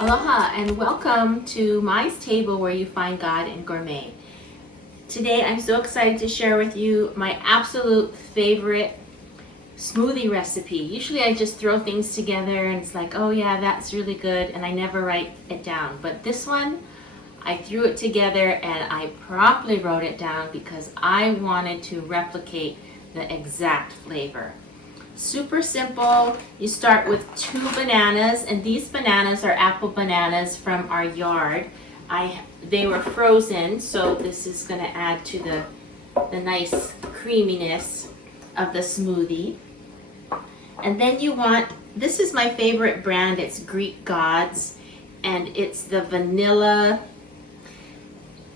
Aloha and welcome to Mai's Table where you find God in gourmet. Today I'm so excited to share with you my absolute favorite smoothie recipe. Usually I just throw things together and it's like, oh yeah, that's really good, and I never write it down. But this one, I threw it together and I promptly wrote it down because I wanted to replicate the exact flavor. Super simple. You start with 2 bananas, and these bananas are apple bananas from our yard. They were frozen, so this is going to add to the nice creaminess of the smoothie. And then you want, this is my favorite brand, it's Greek Gods, and it's the vanilla,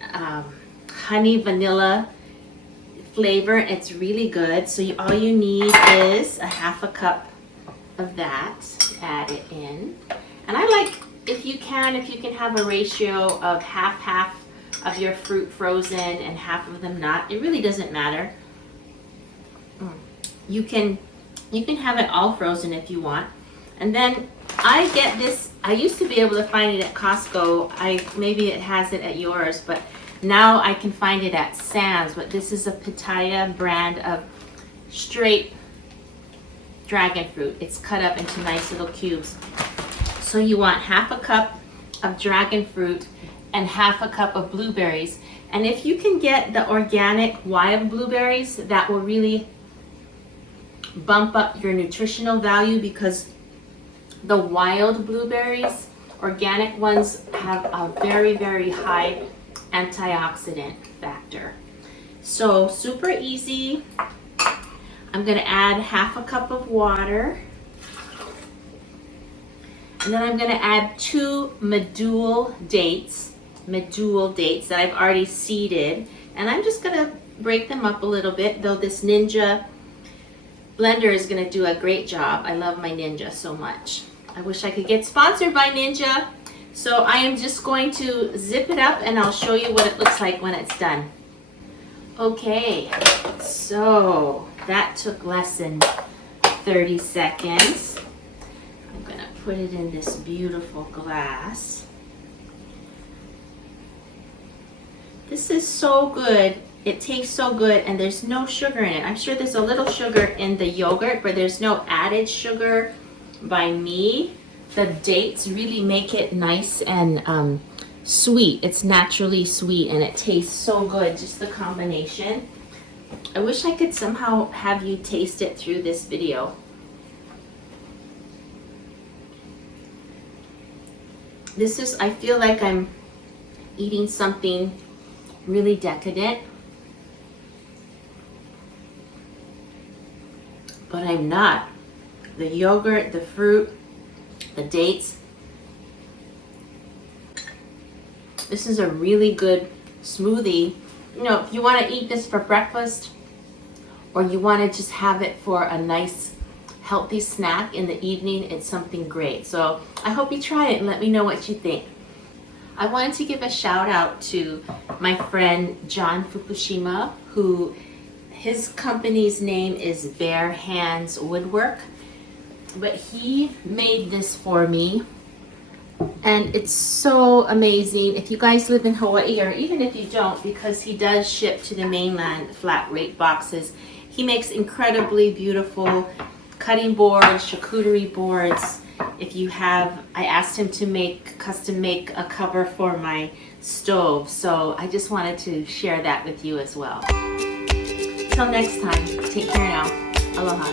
honey vanilla flavor. It's really good. So all you need is a half a cup of that. Add it in. And I like, if you can have a ratio of half of your fruit frozen and half of them not. It really doesn't matter. You can have it all frozen if you want. And then I get this, I used to be able to find it at Costco. Maybe it has it at yours, but now I can find it at Sam's. But this is a Pitaya brand of straight dragon fruit. It's cut up into nice little cubes. So you want half a cup of dragon fruit and half a cup of blueberries. And if you can get the organic wild blueberries, that will really bump up your nutritional value, because the wild blueberries, organic ones, have a very, very high antioxidant factor. So super easy. I'm going to add half a cup of water, and then I'm going to add 2 medjool dates that I've already seeded, and I'm just going to break them up a little bit, though this Ninja blender is going to do a great job. I love my Ninja so much. I wish I could get sponsored by Ninja. So I am just going to zip it up and I'll show you what it looks like when it's done. Okay, so that took less than 30 seconds. I'm going to put it in this beautiful glass. This is so good. It tastes so good, and there's no sugar in it. I'm sure there's a little sugar in the yogurt, but there's no added sugar by me. The dates really make it nice and sweet. It's naturally sweet and it tastes so good, just the combination. I wish I could somehow have you taste it through this video. This is, I feel like I'm eating something really decadent, but I'm not. The yogurt, the fruit, the dates. This is a really good smoothie. You know, if you want to eat this for breakfast, or you want to just have it for a nice healthy snack in the evening, it's something great. So I hope you try it and let me know what you think. I wanted to give a shout out to my friend John Fukushima, who his company's name is Bare Hands Woodwork. But he made this for me, and it's so amazing. If you guys live in Hawaii, or even if you don't, because he does ship to the mainland flat rate boxes, he makes incredibly beautiful cutting boards, charcuterie boards. If you have, I asked him to custom make a cover for my stove, so I just wanted to share that with you as well. Till next time, take care now. Aloha.